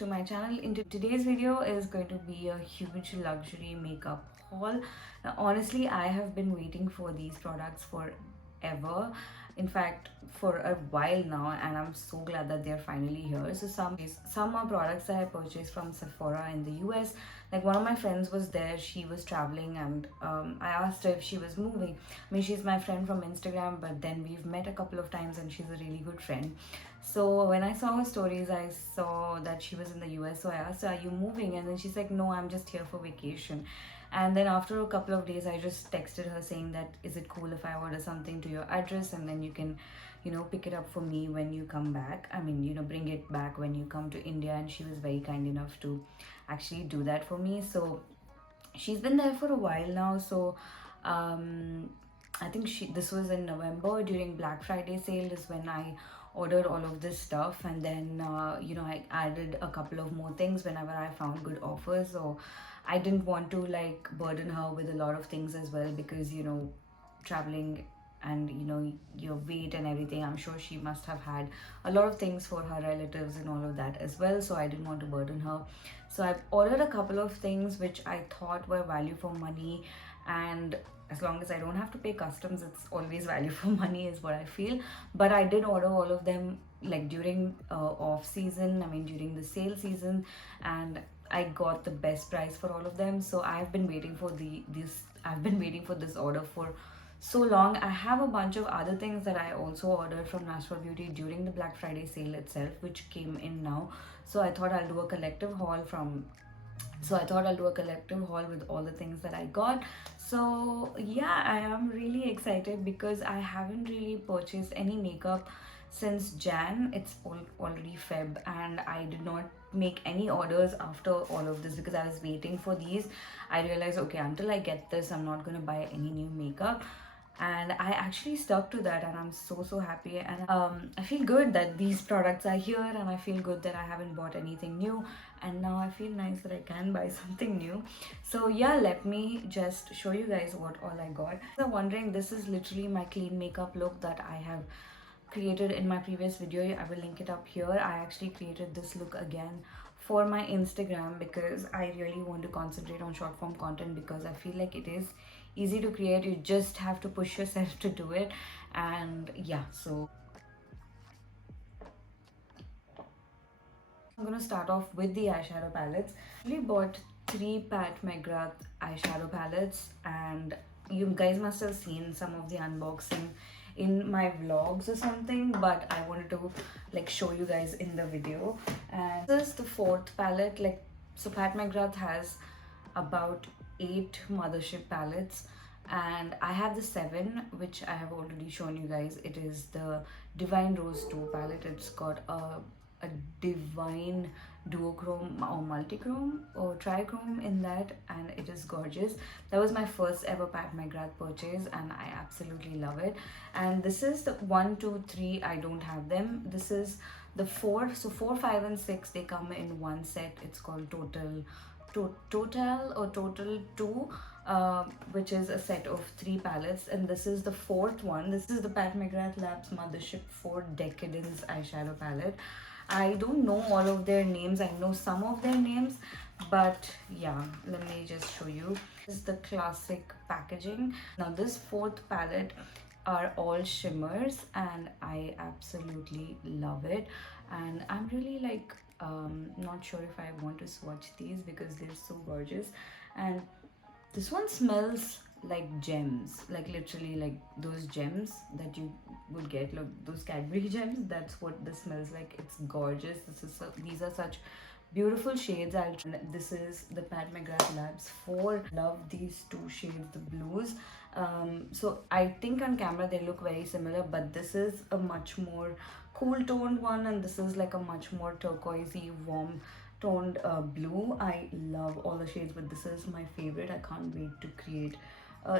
to my channel. In today's video is going to be a huge luxury makeup haul. Now, honestly, I have been waiting for these products forever. In fact, for a while now, and I'm so glad that they're finally here. So some are products that I purchased from Sephora in the US. Like, one of my friends was there, she was traveling, and I asked her if she was moving. I mean, she's my friend from Instagram, but then we've met a couple of times and she's a really good friend. So when I saw her stories, I saw that she was in the US. So I asked her, "Are you moving?" And then she's like, "No, I'm just here for vacation." And then after a couple of days, I just texted her saying that, "Is it cool if I order something to your address, and then you can, pick it up for me when you come back? I mean, bring it back when you come to India." And she was very kind enough to actually do that for me. So she's been there for a while now. So I think this was in November during Black Friday sale is when I ordered all of this stuff. And then I added a couple of more things whenever I found good offers. So I didn't want to like burden her with a lot of things as well, because traveling and your weight and everything, I'm sure she must have had a lot of things for her relatives and all of that as well. So I didn't want to burden her. So I ordered a couple of things which I thought were value for money, and as long as I don't have to pay customs, it's always value for money is what I feel. But I did order all of them like during off season, I mean during the sale season, and I got the best price for all of them. So I've been waiting for this order for so long. I have a bunch of other things that I also ordered from Naashwa Beauty during the Black Friday sale itself, which came in now. So I thought I'll do a collective haul with all the things that I got. So yeah, I am really excited because I haven't really purchased any makeup since Jan. It's already Feb, and I did not make any orders after all of this because I was waiting for these. I realized, okay, until I get this, I'm not gonna buy any new makeup. And I actually stuck to that, and I'm so happy. And I feel good that these products are here, and I feel good that I haven't bought anything new, and now I feel nice that I can buy something new. So yeah, let me just show you guys what all I got. If you're wondering, this is literally my clean makeup look that I have created in my previous video. I will link it up here. I actually created this look again for my Instagram because I really want to concentrate on short form content, because I feel like it is easy to create. You just have to push yourself to do it. And yeah, so I'm gonna start off with the eyeshadow palettes. I really bought 3 PatMcGrath eyeshadow palettes, and you guys must have seen some of the unboxing in my vlogs or something, but I wanted to like show you guys in the video. And this is the 4th palette. Like, so PatMcGrath has about 8 Mothership palettes, and I have the 7, which I have already shown you guys. It is the Divine Rose 2 palette. It's got a divine duochrome or multichrome or trichrome in that, and it is gorgeous. That was my first ever PatMcGrath purchase, and I absolutely love it. And this is the 1, 2, 3. I don't have them. This is the 4. So 4, 5 and 6, they come in one set. It's called Total 2, which is a set of 3 palettes, and this is the 4th one. This is the PatMcGrath Labs Mothership 4 Decadence eyeshadow palette. I don't know all of their names. I know some of their names, but yeah, let me just show you. This is the classic packaging. Now this 4th palette are all shimmers, and I absolutely love it. And I'm really like not sure if I want to swatch these because they're so gorgeous. And this one smells like gems, like literally like those gems that you would get, like those Cadbury gems. That's what this smells like. It's gorgeous. These are such beautiful shades. This is the PatMcGrath Labs 4. Love these 2 shades, the blues. So I think on camera they look very similar, but this is a much more cool toned one, and this is like a much more turquoisey, warm toned blue. I love all the shades, but this is my favorite. I can't wait to create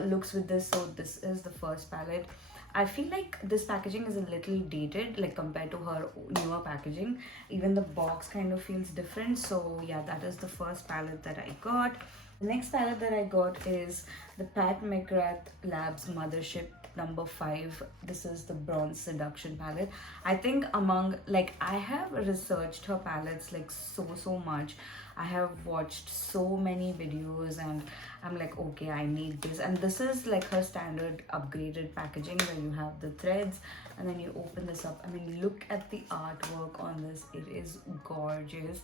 looks with this. So this is the first palette. I feel like this packaging is a little dated, like compared to her newer packaging. Even the box kind of feels different. So yeah, that is the first palette that I got. The next palette that I got is the Pat McGrath Labs Mothership number 5. This is the Bronze Seduction palette. I think among, like, I have researched her palettes like so much. I have watched so many videos and I'm like, okay, I need this. And this is like her standard upgraded packaging where you have the threads and then you open this up. I mean, look at the artwork on this. It is gorgeous.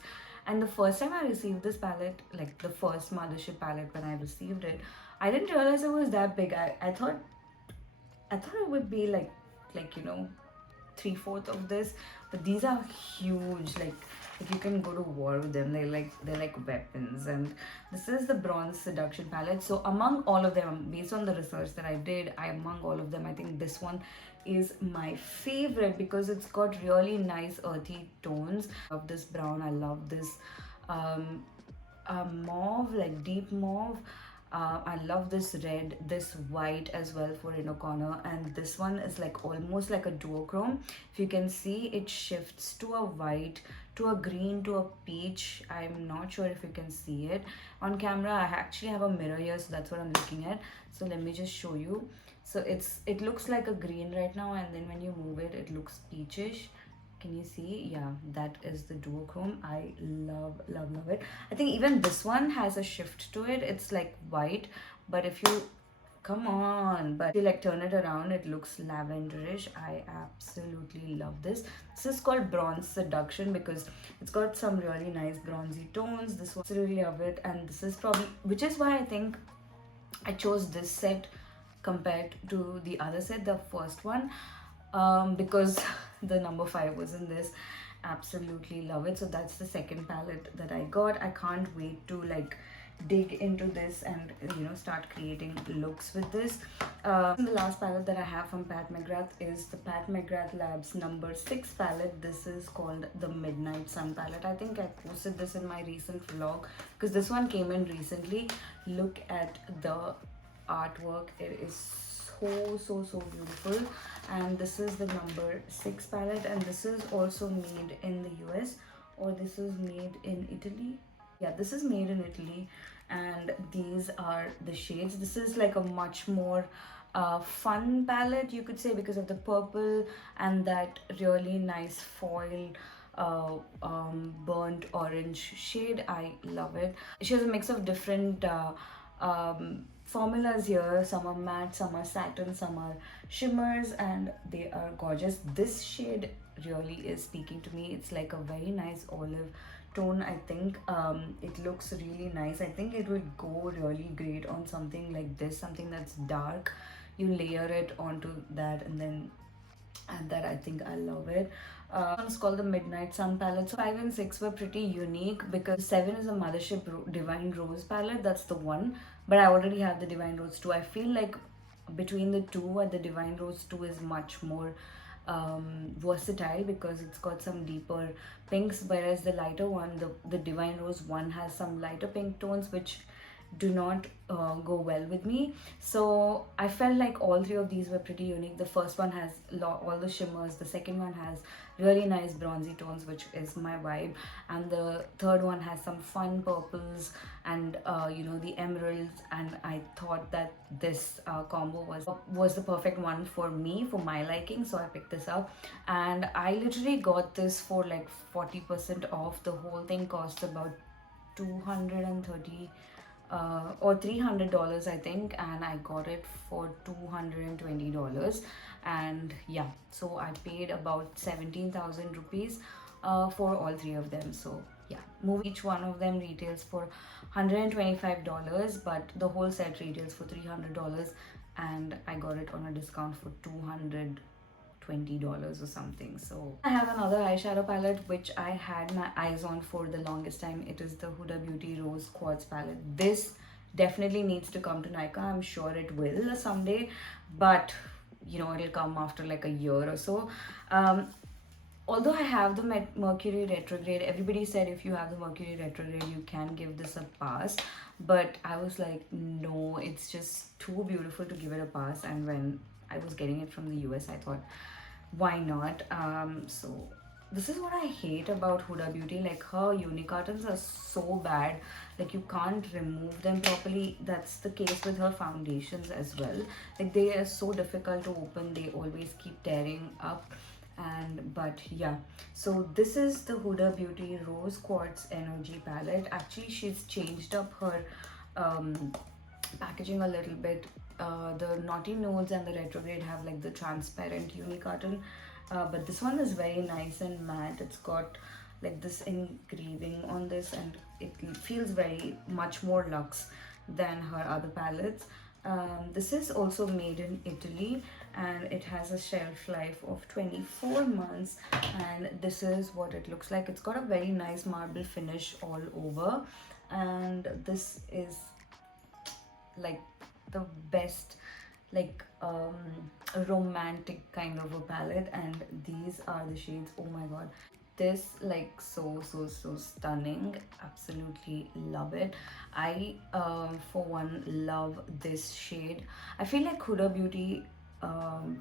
And the first time I received this palette, like the first Mothership palette, when I received it, I didn't realize it was that big. I thought it would be like you know, 3/4 of this, but these are huge. Like you can go to war with them. They're like weapons. And this is the Bronze Seduction palette. So among all of them, based on the research that I did, among all of them, I think this one is my favorite because it's got really nice earthy tones. I love this brown. I love this mauve, like deep mauve. I love this red, this white as well for inner corner, and this one is like almost like a duochrome. If you can see, it shifts to a white, to a green, to a peach. I'm not sure if you can see it on camera. I actually have a mirror here, so that's what I'm looking at. So let me just show you. So it looks like a green right now, and then when you move it, it looks peachish. Can you see? Yeah, that is the duochrome. I love it. I think even this one has a shift to it. It's like white, but if you come on, but if you like turn it around, it looks lavenderish. I absolutely love this. This is called Bronze Seduction because it's got some really nice bronzy tones. This one, I absolutely love it, and this is probably, which is why I think I chose this set compared to the other set, the first one, because the number 5 was in this. Absolutely love it. So that's the second palette that I got. I can't wait to like dig into this and, you know, start creating looks with this. The last palette that I have from Pat McGrath is the Pat McGrath Labs number 6 palette. This is called the Midnight Sun palette. I think I posted this in my recent vlog because this one came in recently. Look at the artwork. It is so beautiful. And this is the number 6 palette, and this is also made in the US, or this is made in Italy. Yeah, this is made in Italy, and these are the shades. This is like a much more fun palette, you could say, because of the purple and that really nice foil burnt orange shade. I love it. She has a mix of different formulas here. Some are matte, some are satin, some are shimmers, and they are gorgeous. This shade really is speaking to me. It's like a very nice olive tone. I think it looks really nice. I think it would go really great on something like this, something that's dark. You layer it onto that and then add that. I think I love it. It's called the Midnight Sun palette. So 5 and 6 were pretty unique because 7 is a Mothership Divine Rose palette. That's the one, but I already have the Divine Rose 2. I feel like between the two, the Divine Rose 2 is much more versatile because it's got some deeper pinks, whereas the lighter one, the Divine Rose 1, has some lighter pink tones which do not go well with me. So I felt like all 3 of these were pretty unique. The first one has all the shimmers, the second one has really nice bronzy tones, which is my vibe, and the third one has some fun purples and you know, the emeralds. And I thought that this combo was the perfect one for me, for my liking, so I picked this up. And I literally got this for like 40% off. The whole thing costs about 230 or $300, I think, and I got it for $220. And yeah, so I paid about 17,000 rupees for all 3 of them. So yeah, each one of them retails for $125, but the whole set retails for $300, and I got it on a discount for $220 or something. So I have another eyeshadow palette which I had my eyes on for the longest time. It is the Huda Beauty Rose Quartz palette. This definitely needs to come to Nykaa. I'm sure it will someday, but you know, it'll come after like a year or so. Although I have the Mercury retrograde, everybody said if you have the Mercury retrograde, you can give this a pass. But I was like, no, it's just too beautiful to give it a pass. And when I was getting it from the US, I thought, why not? So this is what I hate about Huda Beauty. Like, her unicartons are so bad. Like, you can't remove them properly. That's the case with her foundations as well. Like, they are so difficult to open. They always keep tearing up. And but yeah, so this is the Huda Beauty Rose Quartz Energy Palette. Actually, she's changed up her packaging a little bit. The Naughty Nodes and the Retrograde have like the transparent unicarton, but this one is very nice and matte. It's got like this engraving on this, and it feels very much more luxe than her other palettes. This is also made in Italy, and it has a shelf life of 24 months, and this is what it looks like. It's got a very nice marble finish all over, and this is like the best, like romantic kind of a palette, and these are the shades. Oh my god, this like so stunning. Absolutely love it. I for one love this shade. I feel like Huda Beauty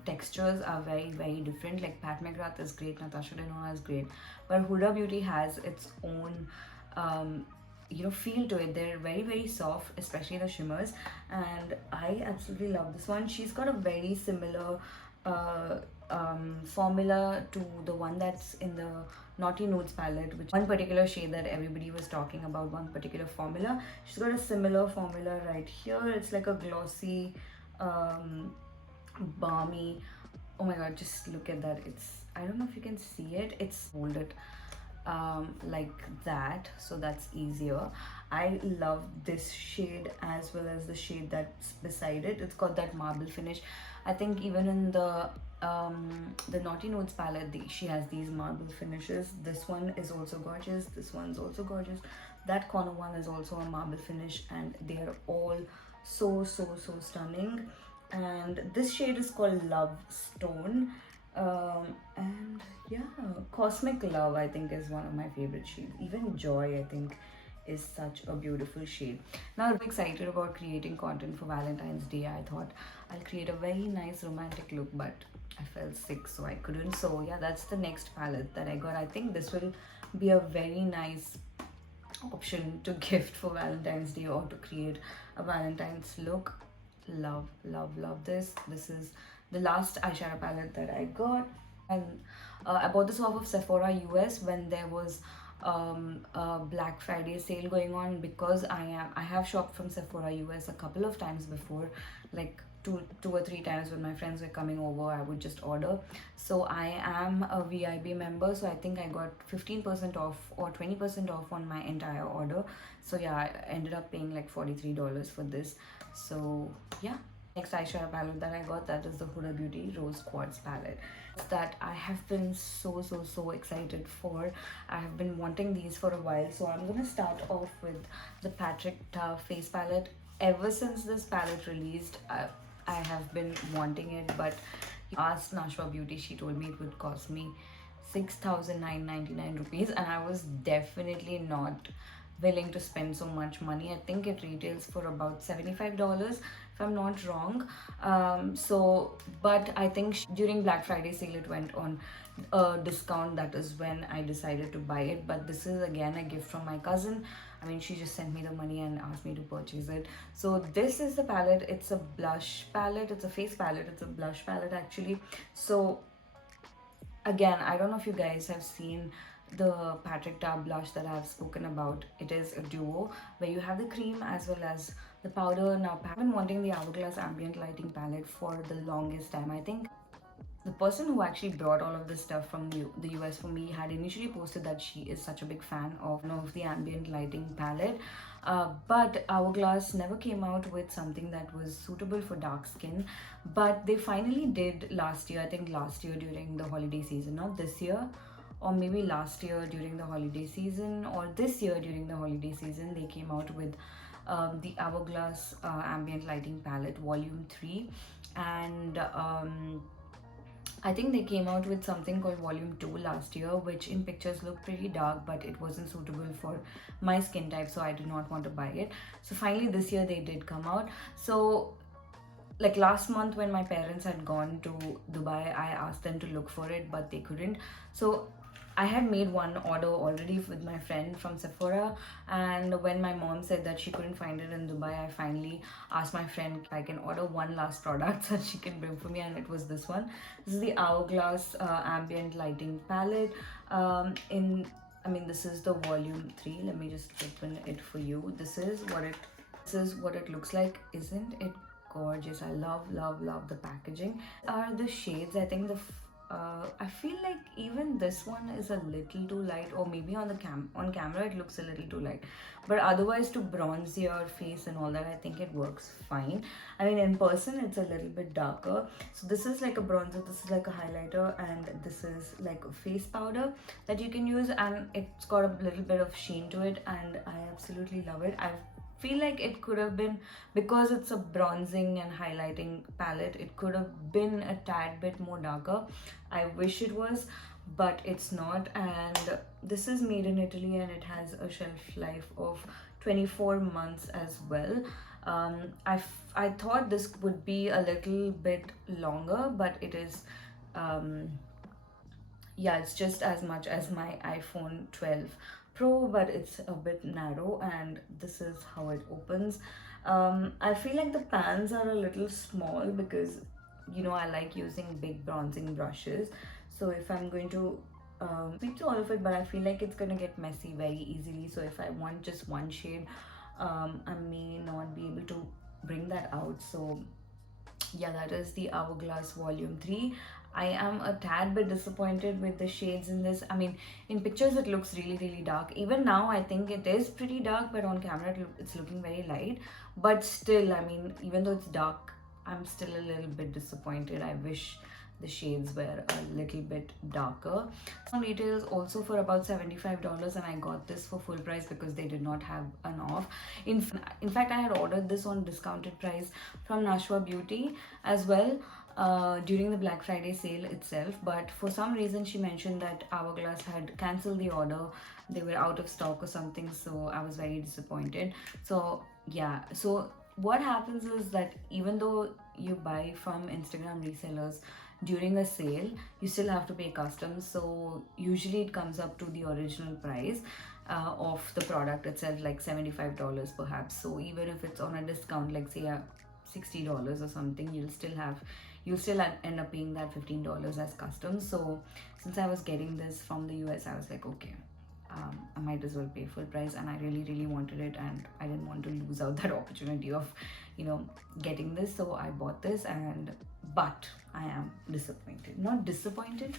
textures are very different. Like PatMcGrath is great, Natasha Denona is great, but Huda Beauty has its own feel to it. They're very soft, especially the shimmers, and I absolutely love this one. She's got a very similar formula to the one that's in the Naughty Nudes palette, which one particular shade that everybody was talking about, one particular formula. She's got a similar formula right here. It's like a glossy balmy, oh my god, just look at that. It's, I don't know if you can see it, it's folded like that, so that's easier. I love this shade as well as the shade that's beside it. It's got that marble finish. I think even in the Naughty Notes palette, she has these marble finishes. This one is also gorgeous, this one's also gorgeous, that corner one is also a marble finish, and they are all so stunning. And this shade is called Love Stone, and yeah, Cosmic Love I think is one of my favorite shades. Even Joy I think is such a beautiful shade. Now I'm excited about creating content for Valentine's Day. I thought I'll create a very nice romantic look, but I felt sick so I couldn't. So yeah, that's the next palette that I got. I think this will be a very nice option to gift for Valentine's Day or to create a Valentine's look. Love this. This is the last eyeshadow palette that I got, and I bought this off of Sephora US when there was a Black Friday sale going on, because I have shopped from Sephora US a couple of times before, like two or three times when my friends were coming over. I would just order. So I am a VIB member, so I think I got 15% off or 20% off on my entire order. So yeah, I ended up paying like $43 for this. So yeah, next eyeshadow palette that I got, that is the Huda Beauty Rose Quartz palette that I have been so excited for. I have been wanting these for a while, so I'm gonna start off with the Patrick Ta face palette. Ever since this palette released, I have been wanting it, but asked Naashwa Beauty, she told me it would cost me 6,999 rupees, and I was definitely not willing to spend so much money. I think it retails for about $75 if I'm not wrong. But I think during Black Friday sale it went on a discount. That is when I decided to buy it. But this is again a gift from my cousin. I mean, she just sent me the money and asked me to purchase it. So this is the palette. It's a blush palette. It's a face palette. It's a blush palette actually. So again, I don't know if you guys have seen the Patrick Ta blush that I've spoken about. It is a duo where you have the cream as well as the powder. Now I've been wanting the Hourglass Ambient Lighting palette for the longest time. I think the person who actually brought all of this stuff from the US for me had initially posted that she is such a big fan of the Ambient Lighting palette, but Hourglass never came out with something that was suitable for dark skin. But they finally did last year. I think last year during the holiday season, not this year, or maybe last year during the holiday season, or this year during the holiday season, they came out with the Hourglass Ambient Lighting Palette Volume 3, and I think they came out with something called Volume 2 last year, which in pictures looked pretty dark, but it wasn't suitable for my skin type, so I did not want to buy it. So finally this year they did come out. So like last month when my parents had gone to Dubai, I asked them to look for it, but they couldn't. So I had made one order already with my friend from Sephora, and when my mom said that she couldn't find it in Dubai, I finally asked my friend if I can order one last product that she can bring for me, and it was this one. This is the Hourglass Ambient Lighting Palette. This is the volume 3. Let me just open it for you. This is what it looks like. Isn't it gorgeous? I love the packaging. Are the shades? I think I feel like even this one is a little too light, or maybe on camera it looks a little too light, but otherwise to bronze your face and all that, I think it works fine. I mean, in person it's a little bit darker. So this is like a bronzer, this is like a highlighter, and this is like a face powder that you can use, and it's got a little bit of sheen to it, and I absolutely love it. I feel like it could have been, because it's a bronzing and highlighting palette, it could have been a tad bit more darker. I wish it was, but it's not. And this is made in Italy, and it has a shelf life of 24 months as well. I thought this would be a little bit longer, but it is yeah, it's just as much as my iPhone 12 Pro, but it's a bit narrow, and this is how it opens. I feel like the pans are a little small because, you know, I like using big bronzing brushes. So if I'm going to speak to all of it, but I feel like it's gonna get messy very easily. So if I want just one shade, I may not be able to bring that out. So yeah, that is the Hourglass Volume 3. I am a tad bit disappointed with the shades in this. I mean, in pictures it looks really dark. Even now I think it is pretty dark, but on camera it's looking very light. But still, I mean, even though it's dark, I'm still a little bit disappointed. I wish the shades were a little bit darker. Some retails also for about $75, and I got this for full price because they did not have an off. In fact, I had ordered this on discounted price from Naashwa Beauty as well during the Black Friday sale itself, but for some reason she mentioned that Hourglass had cancelled the order. They were out of stock or something, so I was very disappointed. So yeah, so what happens is that even though you buy from Instagram resellers during a sale, you still have to pay customs. So usually it comes up to the original price of the product itself, like $75 perhaps. So even if it's on a discount, like say $60 or something, you'll still end up paying that $15 as customs. So since I was getting this from the US, I was like, okay, I might as well pay full price, and I really wanted it, and I didn't want to lose out that opportunity of, you know, getting this. So I bought this, but I am disappointed. Not disappointed,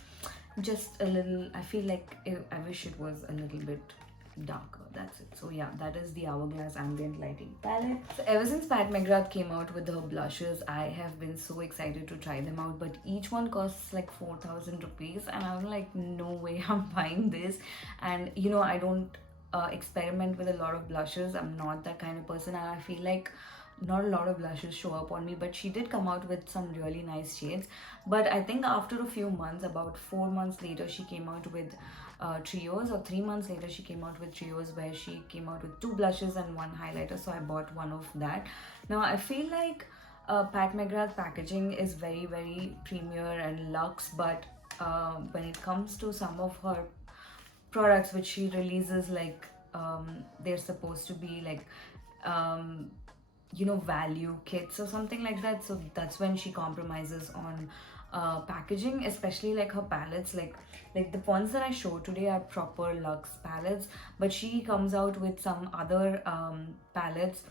just a little. I feel like I wish it was a little bit darker. That's it. So yeah, that is the Hourglass Ambient Lighting Palette. So ever since Pat McGrath came out with her blushes, I have been so excited to try them out, but each one costs like 4,000 rupees, and I'm like, no way I'm buying this. And you know, I don't experiment with a lot of blushes. I'm not that kind of person, and I feel like not a lot of blushes show up on me. But she did come out with some really nice shades. But I think after a few months, about 4 months later, she came out with trios, or 3 months later she came out with trios, where she came out with 2 blushes and 1 highlighter. So I bought one of that. Now I feel like Pat McGrath packaging is very premier and luxe, but when it comes to some of her products which she releases, like they're supposed to be like you know, value kits or something like that. So that's when she compromises on packaging, especially like her palettes. Like the ones that I show today are proper luxe palettes, but she comes out with some other palettes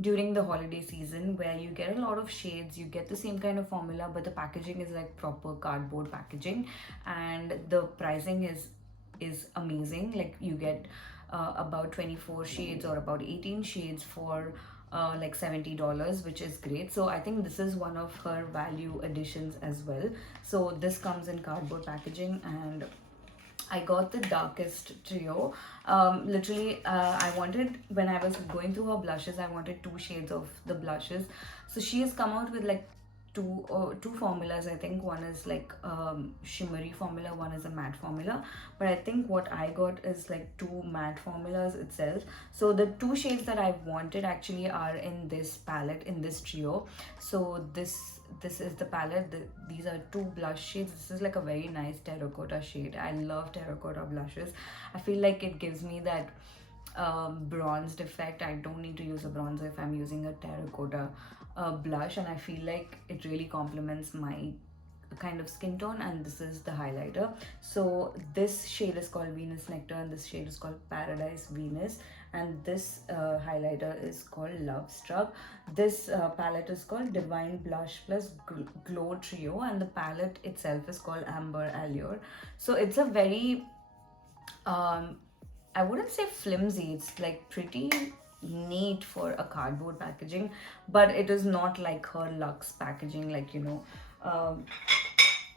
during the holiday season where you get a lot of shades, you get the same kind of formula, but the packaging is like proper cardboard packaging, and the pricing is amazing. Like you get about 24 shades or about 18 shades for like $70, which is great. So I think this is one of her value additions as well. So this comes in cardboard packaging, and I got the darkest trio. Literally, I wanted, when I was going through her blushes, I wanted 2 shades of the blushes. So she has come out with like two formulas. I think one is like shimmery formula, one is a matte formula, but I think what I got is like two matte formulas itself. So the two shades that I wanted actually are in this palette, in this trio. So this is the palette. These are two blush shades. This is like a very nice terracotta shade. I love terracotta blushes. I feel like it gives me that bronzed effect. I don't need to use a bronzer if I'm using a terracotta blush, and I feel like it really complements my kind of skin tone. And this is the highlighter. So this shade is called Venus Nectar and this shade is called Paradise Venus, and this highlighter is called Love Struck. This palette is called Divine Blush plus Glow Trio, and the palette itself is called Amber Allure. So it's a very I wouldn't say flimsy, it's like pretty neat for a cardboard packaging, but it is not like her luxe packaging, like, you know,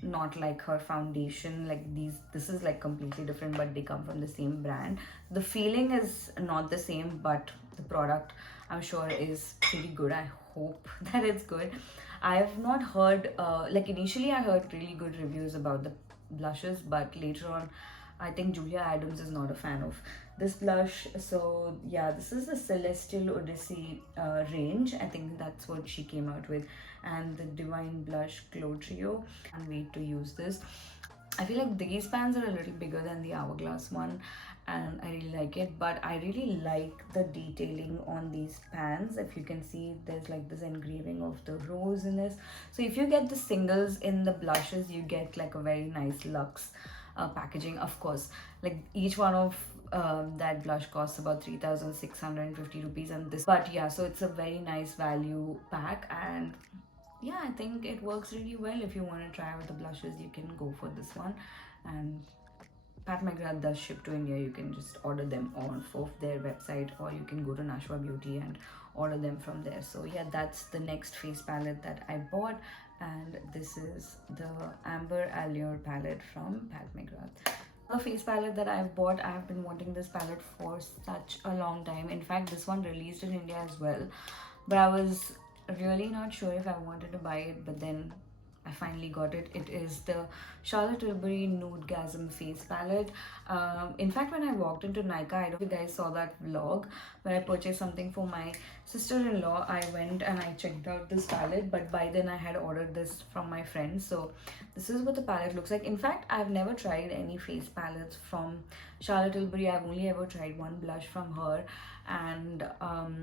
not like her foundation. Like this is like completely different, but they come from the same brand. The feeling is not the same, but the product, I'm sure, is pretty good. I hope that it's good. I have not heard like initially I heard really good reviews about the blushes, but later on I think Julia Adams is not a fan of this blush. So yeah, this is the Celestial Odyssey range. I think that's what she came out with, and the Divine Blush Glow Trio. Can't wait to use this. I feel like these pans are a little bigger than the Hourglass one, and I really like it, but I really like the detailing on these pans. If you can see, there's like this engraving of the rose in this. So if you get the singles in the blushes, you get like a very nice luxe packaging. Of course, like each one of that blush costs about 3,650 rupees, and this, but yeah, so it's a very nice value pack. And yeah, I think it works really well. If you want to try out the blushes, you can go for this one. And PatMcGrath does ship to India. You can just order them on of their website, or you can go to Naashwa Beauty and order them from there. So yeah, that's the next face palette that I bought, and this is the Amber Allure palette from PatMcGrath. The face palette that I've bought, I've been wanting this palette for such a long time. In fact, this one released in India as well, but I was really not sure if I wanted to buy it, but then I finally got it. It is the Charlotte Tilbury Nudegasm face palette. In fact, when I walked into Nykaa, I don't know if you guys saw that vlog, when I purchased something for my sister-in-law, I went and I checked out this palette, but by then I had ordered this from my friend. So this is what the palette looks like. In fact, I've never tried any face palettes from Charlotte Tilbury. I've only ever tried one blush from her, and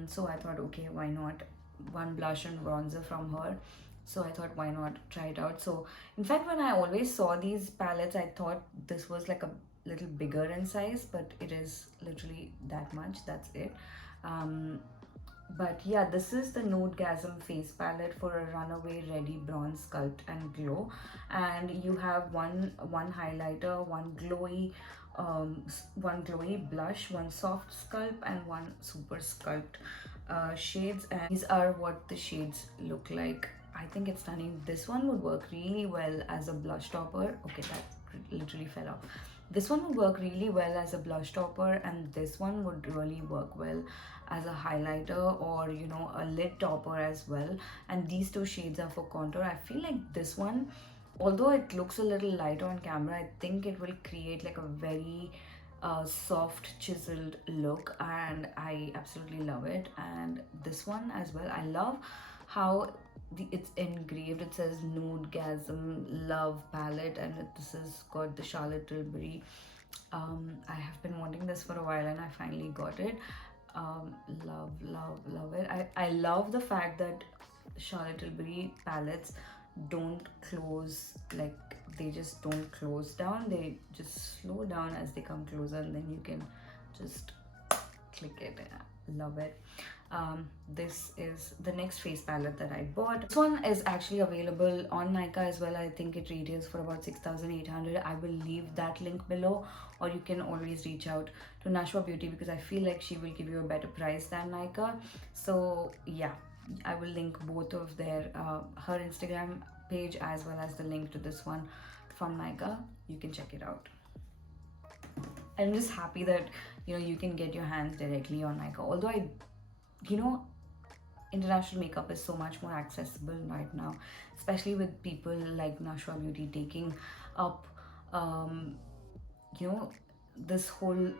so I thought, okay, why not? One blush and bronzer from her. So I thought, why not try it out? So in fact, when I always saw these palettes, I thought this was like a little bigger in size, but it is literally that much. That's it. But yeah, this is the Nudegasm face palette for a runaway ready bronze sculpt and glow. And you have one highlighter, one glowy blush, one soft sculpt, and one super sculpt shades. And these are what the shades look like. I think it's stunning. This one would work really well as a blush topper. Okay, that literally fell off. This one would work really well as a blush topper, and this one would really work well as a highlighter, or you know, a lid topper as well. And these two shades are for contour. I feel like this one, although it looks a little light on camera, I think it will create like a very soft chiseled look, and I absolutely love it. And this one as well, I love how it's engraved. It says Nudegasm Love Palette, and this is got the Charlotte Tilbury. I have been wanting this for a while, and I finally got it. Love it. I love the fact that Charlotte Tilbury palettes don't close, like they just don't close down, they just slow down as they come closer, and then you can just click it. Love it. This is the next face palette that I bought. This one is actually available on Nykaa as well. I think it retails for about 6,800. I will leave that link below, or you can always reach out to Naashwa Beauty, because I feel like she will give you a better price than Nykaa. So yeah, I will link both of their her Instagram page as well as the link to this one from Nykaa. You can check it out. I'm just happy that, you know, you can get your hands directly on Nykaa. Although you know, international makeup is so much more accessible right now, especially with people like Naashwa Beauty taking up you know, this whole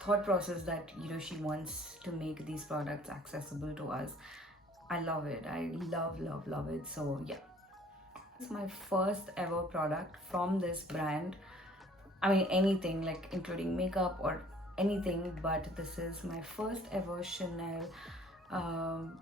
thought process that, you know, she wants to make these products accessible to us. I love it. I love it. So yeah, it's my first ever product from this brand. I mean, anything, like including makeup or anything, but this is my first ever Chanel um,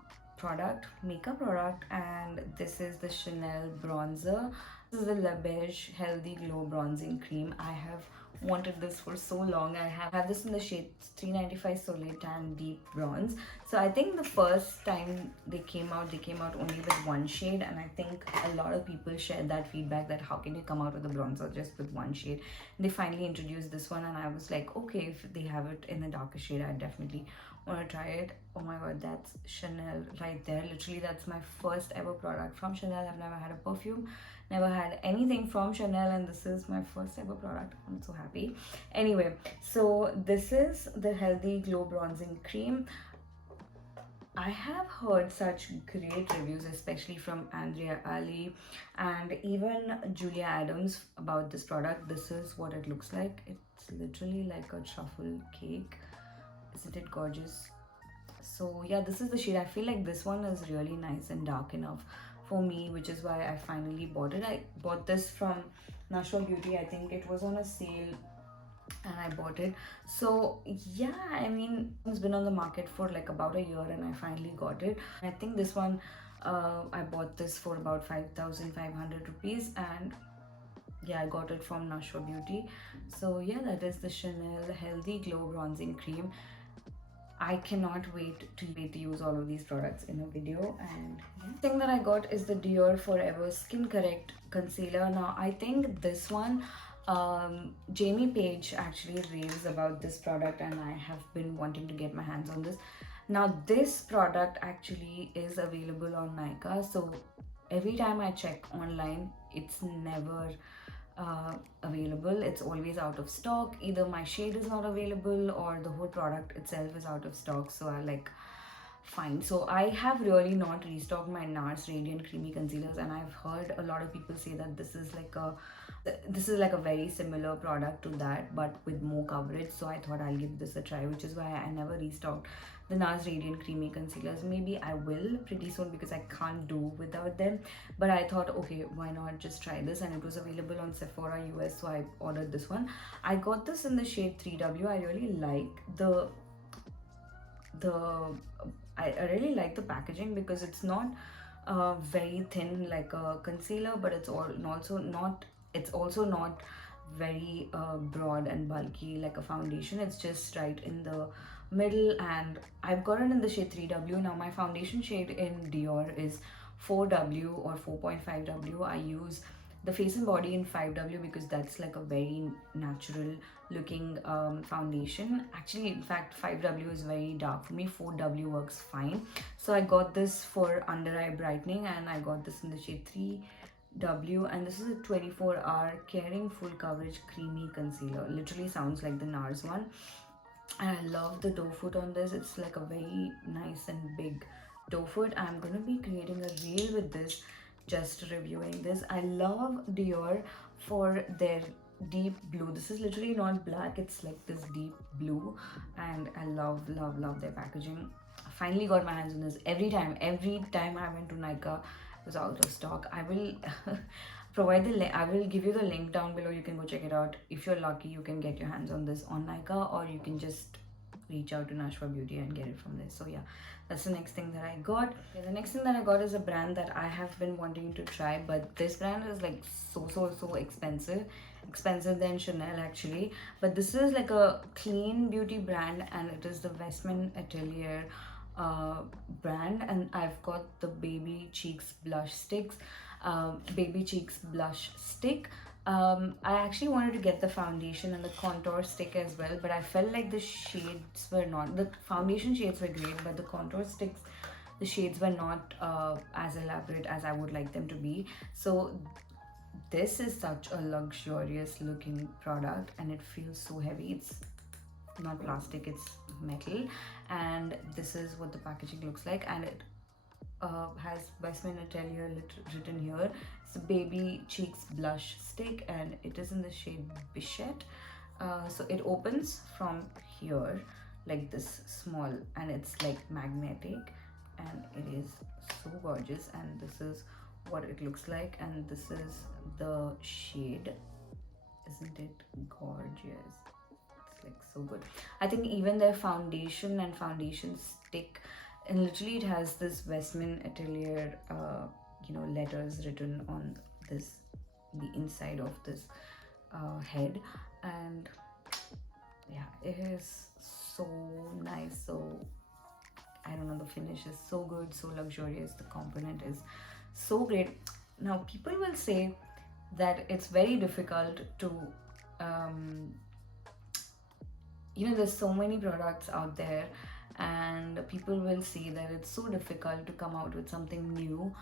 makeup product, and this is the Chanel bronzer. This is the La Beige Healthy Glow Bronzing Cream. I have wanted this for so long. I have this in the shade 395 Soleil Tan Deep Bronze. So I think the first time they came out only with one shade, and I think a lot of people shared that feedback that how can you come out with a bronzer just with one shade. And they finally introduced this one, and I was like, okay, if they have it in a darker shade, I definitely want to try it. Oh my god, that's Chanel right there. Literally, that's my first ever product from Chanel. I've never had a perfume, never had anything from Chanel, and this is my first ever product. I'm so happy. Anyway, so this is the Healthy Glow Bronzing Cream. I have heard such great reviews, especially from Andrea Ali and even Julia Adams, about this product. This is what it looks like. It's literally like a truffle cake. Isn't it gorgeous? So yeah, this is the shade. I feel like this one is really nice and dark enough for me, which is why I finally bought it. I bought this from Naashwa Beauty. I think it was on a sale and I bought it. So yeah, I mean, it's been on the market for like about a year and I finally got it. I think this one, I bought this for about 5,500 rupees, and yeah, I got it from Naashwa Beauty. So yeah, that is the Chanel Healthy Glow Bronzing Cream. I cannot wait to use all of these products in a video. And yeah, thing that I got is the DIOR Forever Skin Correct Concealer. Now I think this one, Jamie Page actually raves about this product, and I have been wanting to get my hands on this. Now this product actually is available on Nykaa, so every time I check online, it's never available. It's always out of stock. Either my shade is not available or the whole product itself is out of stock. So I like, fine. So I have really not restocked my NARS Radiant Creamy Concealers, and I've heard a lot of people say that this is like a very similar product to that but with more coverage. So I thought I'll give this a try, which is why I never restocked the NARS Radiant Creamy Concealers. Maybe I will pretty soon because I can't do without them, but I thought, okay, why not just try this? And it was available on Sephora US, so I ordered this one. I got this in the shade 3W. I really like I really like the packaging because it's not very thin like a concealer, but it's also not very broad and bulky like a foundation. It's just right in the middle, and I've got it in the shade 3W. Now my foundation shade in DIOR is 4W or 4.5W. I use the Face and Body in 5W because that's like a very natural looking foundation. Actually, in fact, 5W is very dark for me. 4W works fine. So I got this for under eye brightening, and I got this in the shade 3W, and this is a 24-hour caring full coverage creamy concealer. Literally sounds like the NARS one. And I love the doe foot on this. It's like a very nice and big doe foot. I'm gonna be creating a reel with this, just reviewing this. I love DIOR for their deep blue. This is literally not black, it's like this deep blue, and I love their packaging. I finally got my hands on this. Every time I went to Nykaa, it was out of stock. I will provide the link. I will give you the link down below. You can go check it out. If you're lucky, you can get your hands on this on Nykaa, or you can just reach out to Naashwa Beauty and get it from there. So yeah, that's the next thing that I got. Okay, the next thing that I got is a brand that I have been wanting to try, but this brand is like so expensive than Chanel actually. But this is like a clean beauty brand, and it is the Westman Atelier brand, and I've got the Baby Cheeks blush sticks. Baby Cheeks blush stick. I actually wanted to get the foundation and the contour stick as well, but I felt like the shades were not, the foundation shades were great, but the contour sticks, the shades were not as elaborate as I would like them to be. So this is such a luxurious looking product, and it feels so heavy. It's not plastic, it's metal, and this is what the packaging looks like, and it has Westman Atelier written here. It's a baby cheeks blush stick and it is in the shade Bichette. So it opens from here like this small, and it's like magnetic, and it is so gorgeous. And this is what it looks like, and this is the shade. Isn't it gorgeous? It's like so good. I think even their foundation and foundation stick, and literally it has this Westman Atelier letters written on this, the inside of this head. And yeah, it is so nice. So I don't know, the finish is so good, so luxurious, the component is so great. Now people will say that it's very difficult to there's so many products out there, and people will say that it's so difficult to come out with something new,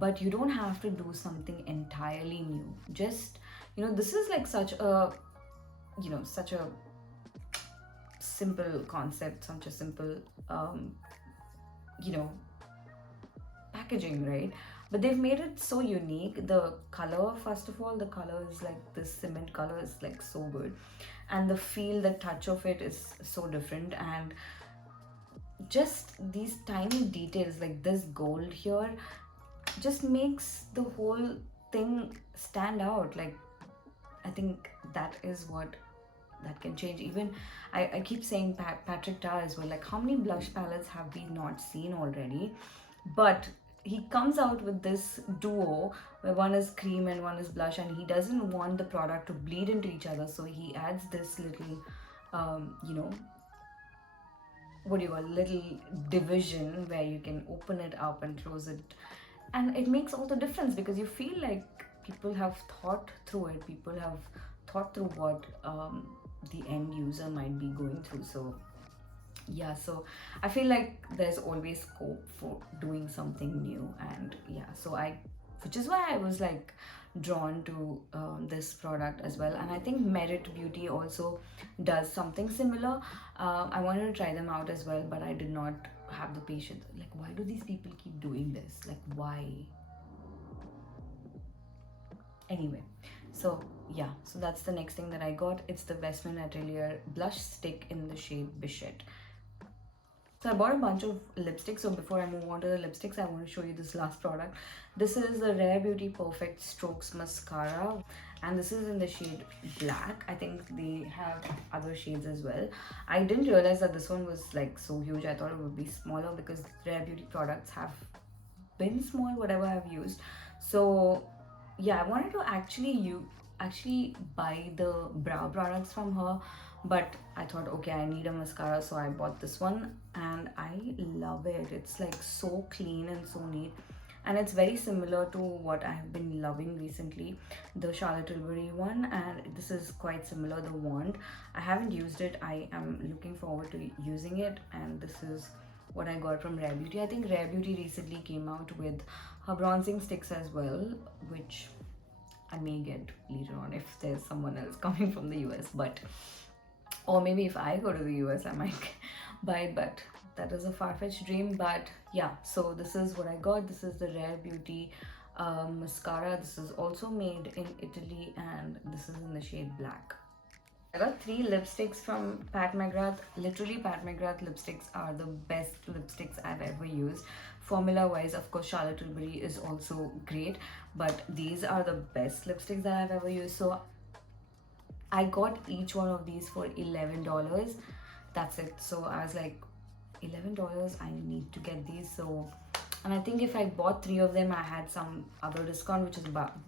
but you don't have to do something entirely new. Just, this is like such a simple concept, such a simple packaging, right? But they've made it so unique. The color, first of all, the color is like this cement color is like so good, and the feel, the touch of it is so different. And just these tiny details like this gold here just makes the whole thing stand out. Like, I think that is what that can change. Even I keep saying Patrick Ta as well, like how many blush palettes have we not seen already? But he comes out with this duo where one is cream and one is blush, and he doesn't want the product to bleed into each other, so he adds this little little division where you can open it up and close it, and it makes all the difference, because you feel like people have thought through it, people have thought through what the end user might be going through. So yeah, so I feel like there's always scope for doing something new. And yeah, so which is why I was like drawn to this product as well. And I think Merit Beauty also does something similar. I wanted to try them out as well, but I did not have the patience. Like, why do these people keep doing this? Like, why? Anyway, so yeah, so that's the next thing that I got. It's the Westman Atelier blush stick in the shade Bichette. So I bought a bunch of lipsticks. So before I move on to the lipsticks, I want to show you this last product. This is the Rare Beauty Perfect Strokes Mascara, and this is in the shade black. I think they have other shades as well. I didn't realize that this one was like so huge. I thought it would be smaller because Rare Beauty products have been small, whatever I've used. So yeah, I wanted to actually buy the brow products from her, but I thought, okay, I need a mascara, so I bought this one, and I love it. It's like so clean and so neat, and it's very similar to what I have been loving recently, the Charlotte Tilbury one, and this is quite similar, the wand. I haven't used it. I am looking forward to using it, and this is what I got from Rare Beauty. I think Rare Beauty recently came out with her bronzing sticks as well, which I may get later on if there's someone else coming from the US, or maybe if I go to the US, I might buy it, but that is a far-fetched dream. But yeah, so this is what I got. This is the Rare Beauty mascara. This is also made in Italy, and this is in the shade black. I got 3 lipsticks from PatMcGrath. Literally, PatMcGrath lipsticks are the best lipsticks I've ever used. Formula wise, of course, Charlotte Tilbury is also great, but these are the best lipsticks that I've ever used. So I got each one of these for $11. That's it. So I was like, $11, I need to get these. So, and I think if I bought 3 of them, I had some other discount,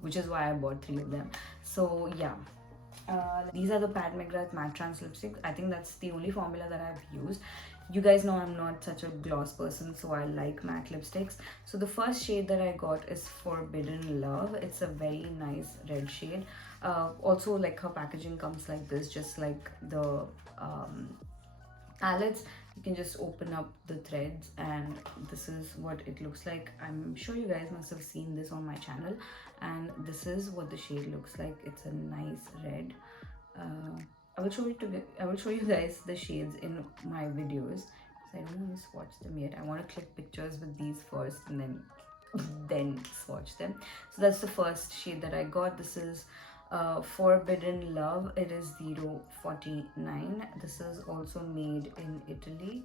which is why I bought 3 of them. So yeah. These are the PatMcGrath Mattrance lipsticks. I think that's the only formula that I've used. You guys know I'm not such a gloss person, so I like matte lipsticks. So the first shade that I got is Forbidden Love. It's a very nice red shade. Also, like, her packaging comes like this, just like the palettes. You can just open up the threads, and this is what it looks like. I'm sure you guys must have seen this on my channel, and this is what the shade looks like. It's a nice red. I will show you guys the shades in my videos. So I don't want to swatch them yet. I want to click pictures with these first and then swatch them. So that's the first shade that I got. This is Forbidden Love. It is 049. This is also made in Italy.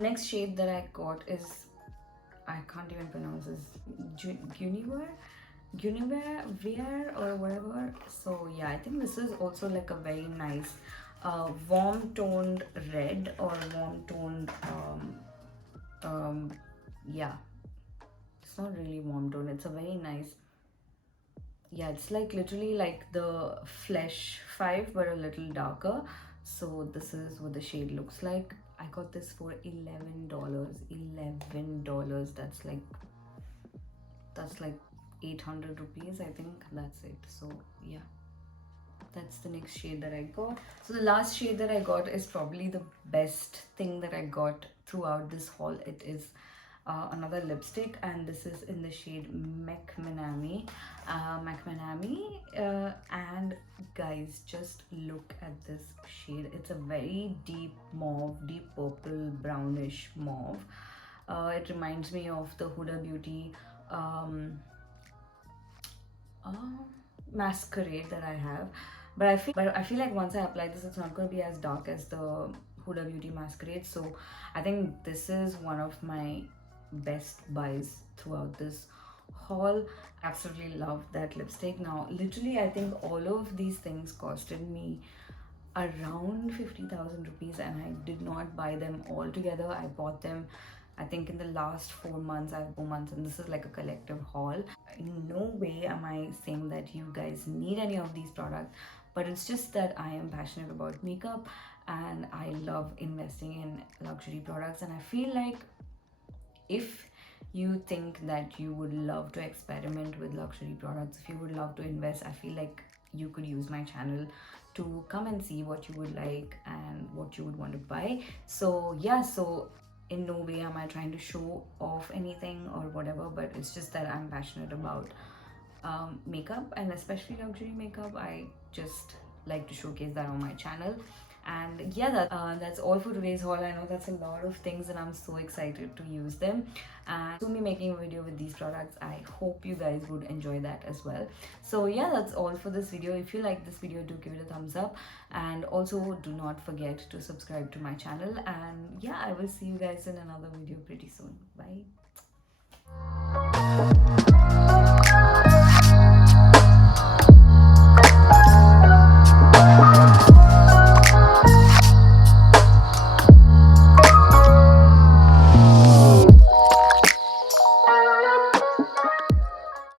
Next shade that I got is, I can't even pronounce this, Guinevere or whatever. So yeah, I think this is also like a very nice warm toned red, or warm toned yeah, it's not really warm tone, it's a very nice, yeah, it's like literally like the Flesh 5 but a little darker. So this is what the shade looks like. I got this for $11. That's like 800 rupees, I think. That's it. So yeah, that's the next shade that I got. So the last shade that I got is probably the best thing that I got throughout this haul. It is another lipstick, and this is in the shade McMenamy. And guys, just look at this shade. It's a very deep mauve, deep purple brownish mauve. It reminds me of the Huda Beauty masquerade that I have, but I feel like once I apply this, it's not going to be as dark as the Huda Beauty masquerade. So I think this is one of my best buys throughout this haul. Absolutely love that lipstick. Now literally I think all of these things costed me around 50,000 rupees, and I did not buy them all together. I bought them, I think, in the last 4 months. I have 4 months, and this is like a collective haul. In no way am I saying that you guys need any of these products, but it's just that I am passionate about makeup and I love investing in luxury products. And I feel like if you think that you would love to experiment with luxury products, if you would love to invest, I feel like you could use my channel to come and see what you would like and what you would want to buy. So yeah, so in no way am I trying to show off anything or whatever, but it's just that I'm passionate about makeup, and especially luxury makeup. I just like to showcase that on my channel. And yeah, that's all for today's haul. I know that's a lot of things, and I'm so excited to use them and to be making a video with these products. I hope you guys would enjoy that as well. So yeah, that's all for this video. If you like this video, do give it a thumbs up, and also do not forget to subscribe to my channel. And yeah, I will see you guys in another video pretty soon. Bye.